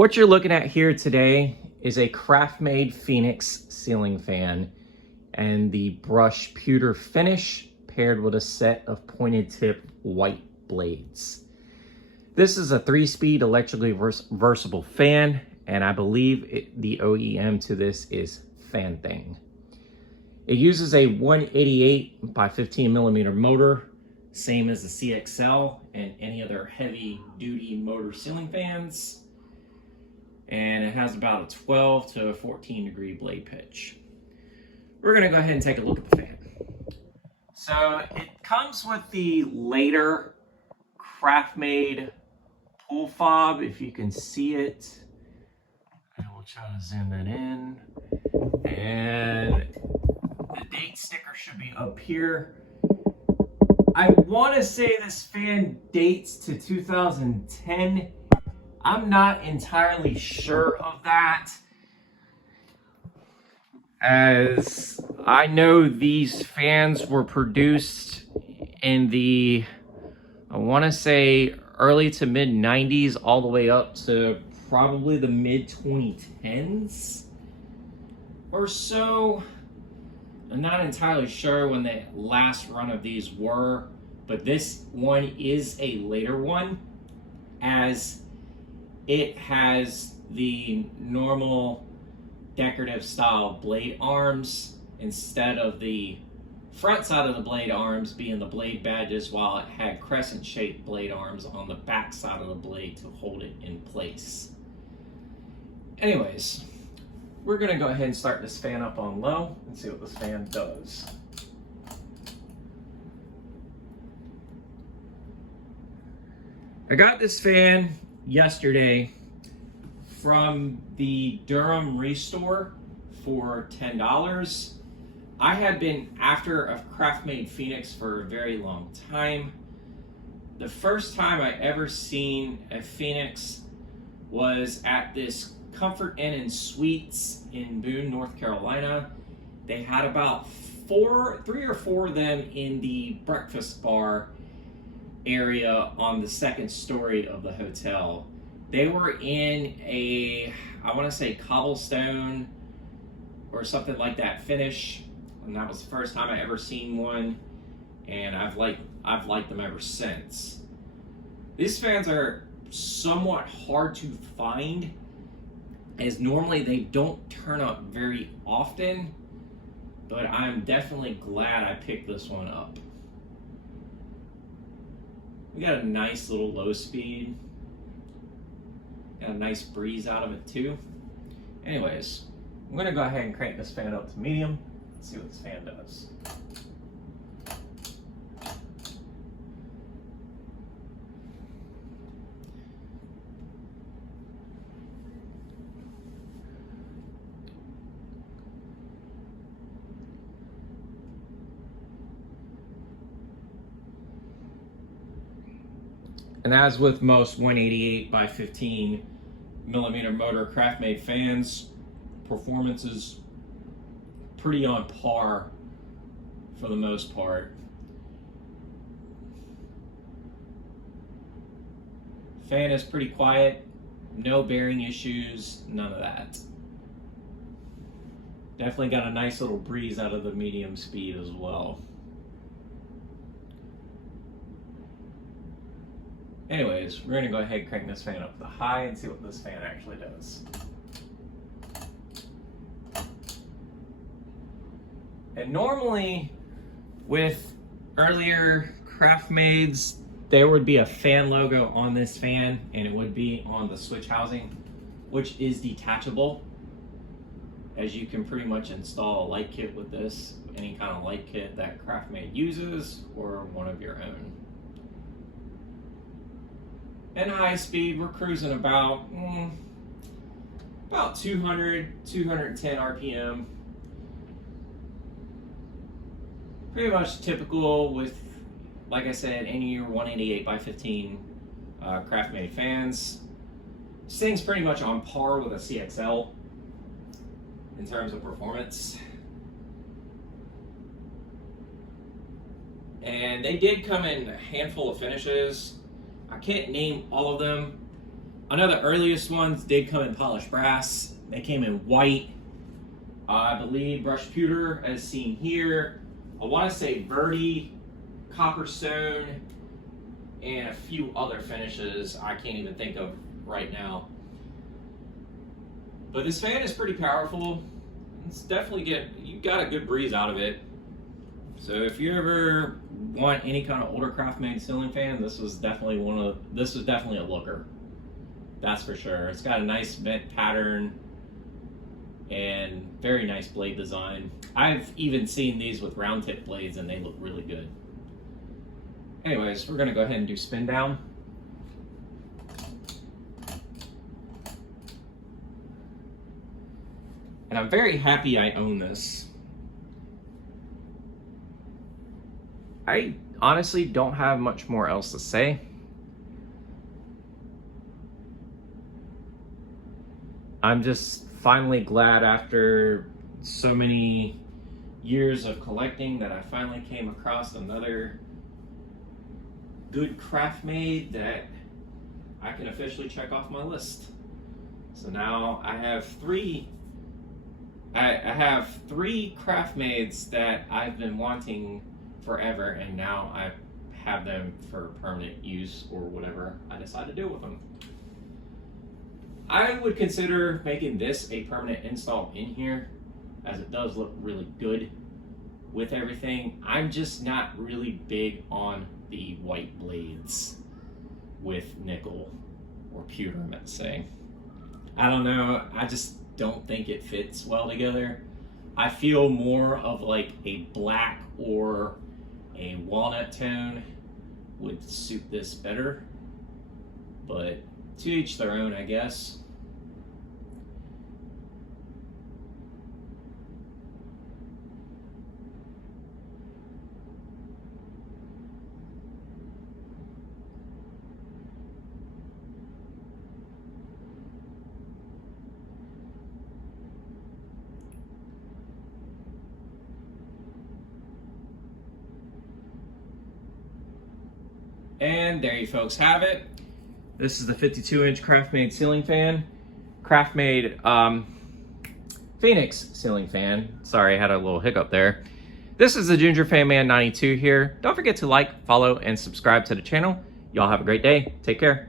What you're looking at here today is a Craftmade Phoenix ceiling fan and the brush pewter finish paired with a set of pointed tip white blades. This is a 3-speed electrically versatile fan, and I believe the OEM to this is Fan-Thing. It uses a 188 by 15 millimeter motor, same as the CXL and any other heavy duty motor ceiling fans. And it has about a 12 to 14 degree blade pitch. We're gonna go ahead and take a look at the fan. So it comes with the later Craftmade pull fob, if you can see it. And we'll try to zoom that in. And the date sticker should be up here. I wanna say this fan dates to 2010. I'm not entirely sure of that, as I know these fans were produced in the, I want to say early to mid 90s all the way up to probably the mid 2010s or so. I'm not entirely sure when the last run of these were, but this one is a later one, as it has the normal decorative style blade arms instead of the front side of the blade arms being the blade badges, while it had crescent shaped blade arms on the back side of the blade to hold it in place. Anyways, we're gonna go ahead and start this fan up on low and see what this fan does. I got this fan yesterday from the Durham Restore for $10. I had been after a Craftmade Phoenix for a very long time. The first time I ever seen a Phoenix was at this Comfort Inn and Suites in Boone, North Carolina. They had about three or four of them in the breakfast bar area on the second story of the hotel. They were in a, I want to say cobblestone or something like that finish, and that was the first time I ever seen one, and I've liked them ever since. These fans are somewhat hard to find, as normally they don't turn up very often, but I'm definitely glad I picked this one up. We got a nice little low speed. Got a nice breeze out of it too. Anyways, I'm gonna go ahead and crank this fan up to medium and see what this fan does. And as with most 188 by 15 millimeter motor Craftmade fans, performance is pretty on par for the most part. Fan is pretty quiet, no bearing issues, none of that. Definitely got a nice little breeze out of the medium speed as well. Anyways, we're gonna go ahead and crank this fan up to the high and see what this fan actually does. And normally with earlier Craftmades, there would be a fan logo on this fan, and it would be on the switch housing, which is detachable, as you can pretty much install a light kit with this, any kind of light kit that Craftmade uses or one of your own. And high speed, we're cruising about 200, 210 RPM. Pretty much typical with, like I said, any of your 188 by 15 Craftmade fans. This thing's pretty much on par with a CXL in terms of performance. And they did come in a handful of finishes. I can't name all of them, I know the earliest ones did come in polished brass. They came in white. I believe brushed pewter, as seen here. I want to say Verde, copper stone, and a few other finishes I can't even think of right now. But this fan is pretty powerful. It's definitely you got a good breeze out of it. So if you ever want any kind of older Craftmade ceiling fan, this was definitely a looker. That's for sure. It's got a nice vent pattern and very nice blade design. I've even seen these with round tip blades and they look really good. Anyways, we're gonna go ahead and do spin down. And I'm very happy I own this. I honestly don't have much more else to say. I'm just finally glad after so many years of collecting that I finally came across another good Craftmade that I can officially check off my list. So now I have three Craftmades that I've been wanting forever, and now I have them for permanent use or whatever I decide to do with them. I would consider making this a permanent install in here, as it does look really good with everything. I'm just not really big on the white blades with nickel or pewter, I meant to say. I don't know, I just don't think it fits well together. I feel more of like a black or a walnut tone would suit this better, but to each their own, I guess. And there you folks have it. This is the 52-inch Craftmade ceiling fan. Craftmade Phoenix ceiling fan. Sorry, I had a little hiccup there. This is the Ginger Fan Man 92 here. Don't forget to like, follow, and subscribe to the channel. Y'all have a great day. Take care.